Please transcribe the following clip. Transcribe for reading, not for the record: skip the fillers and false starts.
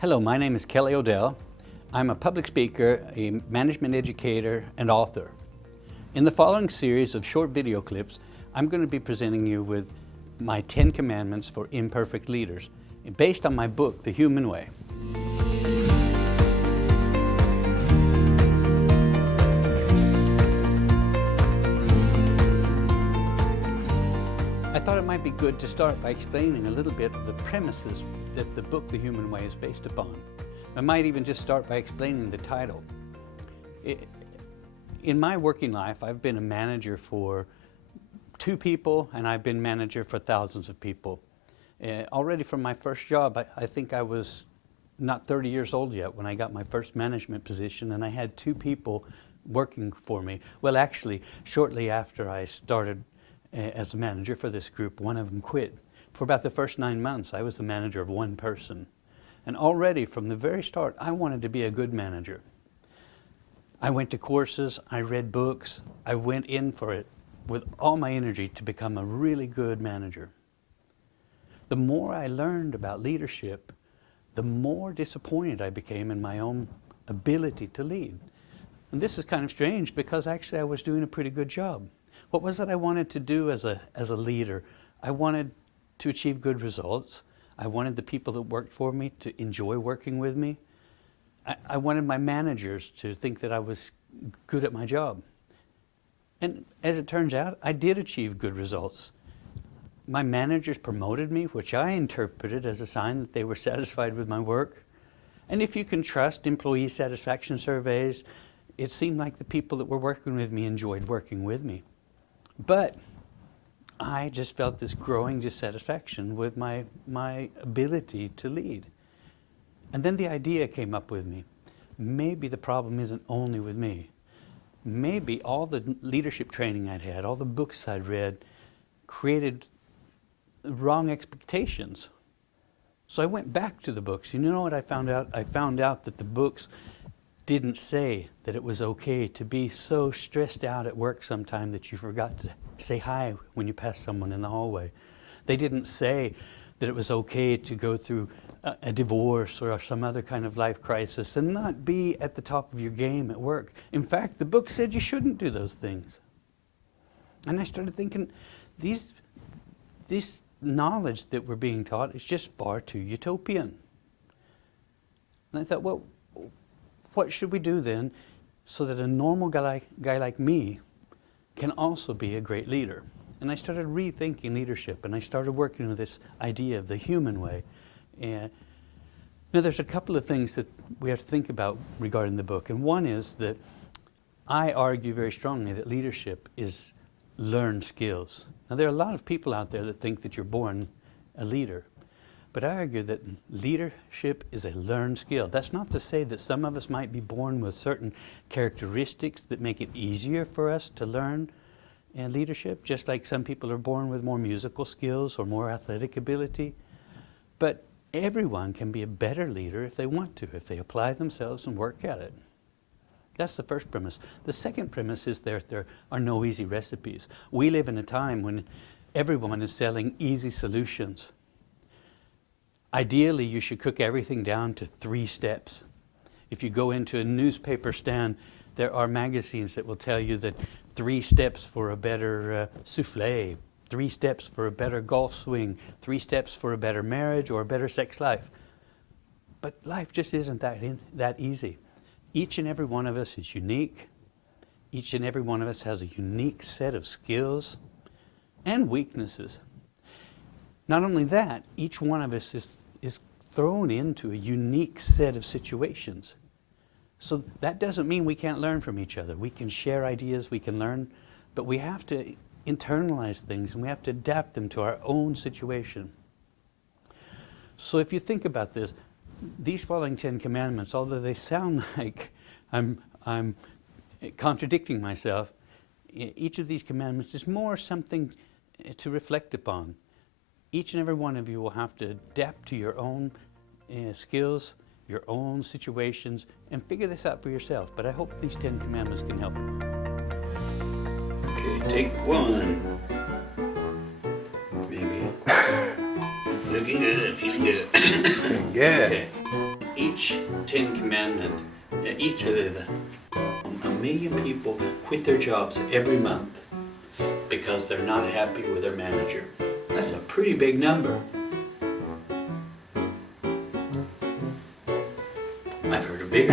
Hello, my name is Kelly Odell. I'm a public speaker, a management educator, and author. In the following series of short video clips, I'm going to be presenting you with my 10 commandments for imperfect leaders, based on my book, The Human Way. I thought it might be good to start by explaining a little bit of the premises that the book, The Human Way, is based upon. I might even just start by explaining the title. In my working life, I've been a manager for 2 people, and I've been manager for thousands of people. Already from my first job, I think I was not 30 years old yet when I got my first management position, and I had 2 people working for me. Well, actually, shortly after I started as a manager for this group, one of them quit. For about the first 9 months, I was the manager of 1 person. And already from the very start, I wanted to be a good manager. I went to courses, I read books, I went in for it with all my energy to become a really good manager. The more I learned about leadership, the more disappointed I became in my own ability to lead. And this is kind of strange because actually I was doing a pretty good job. What was it I wanted to do as a leader? I wanted to achieve good results. I wanted the people that worked for me to enjoy working with me. I wanted my managers to think that I was good at my job. And as it turns out, I did achieve good results. My managers promoted me, which I interpreted as a sign that they were satisfied with my work. And if you can trust employee satisfaction surveys, it seemed like the people that were working with me enjoyed working with me. But I just felt this growing dissatisfaction with my ability to lead. And then the idea came up with me. Maybe the problem isn't only with me. Maybe all the leadership training I'd had, all the books I'd read, created wrong expectations. So I went back to the books. You know what I found out? I found out that the books didn't say that it was okay to be so stressed out at work sometime that you forgot to say hi when you pass someone in the hallway. They didn't say that it was okay to go through a divorce or some other kind of life crisis and not be at the top of your game at work. In fact, the book said you shouldn't do those things. And I started thinking, this knowledge that we're being taught is just far too utopian. And I thought, well, what should we do then so that a normal guy like me can also be a great leader? And I started rethinking leadership, and I started working with this idea of the human way. And now there's a couple of things that we have to think about regarding the book. And one is that I argue very strongly that leadership is learned skills. Now there are a lot of people out there that think that you're born a leader. But I argue that leadership is a learned skill. That's not to say that some of us might be born with certain characteristics that make it easier for us to learn leadership, just like some people are born with more musical skills or more athletic ability. But everyone can be a better leader if they want to, if they apply themselves and work at it. That's the first premise. The second premise is there are no easy recipes. We live in a time when everyone is selling easy solutions. Ideally, you should cook everything down to 3 steps. If you go into a newspaper stand, there are magazines that will tell you that 3 steps for a better souffle, 3 steps for a better golf swing, 3 steps for a better marriage or a better sex life. But life just isn't that easy. Each and every one of us is unique. Each and every one of us has a unique set of skills and weaknesses. Not only that, each one of us is thrown into a unique set of situations. So that doesn't mean we can't learn from each other. We can share ideas, we can learn, but we have to internalize things and we have to adapt them to our own situation. So if you think about this, these following 10 commandments, although they sound like I'm contradicting myself, each of these commandments is more something to reflect upon. Each and every one of you will have to adapt to your own skills, your own situations, and figure this out for yourself. But I hope these 10 commandments can help you. Okay, take 1. Maybe. Looking good, feeling good. Good. Okay. Each 10 commandment, each of the 1 million people quit their jobs every month because they're not happy with their manager. That's a pretty big number. I've heard of bigger.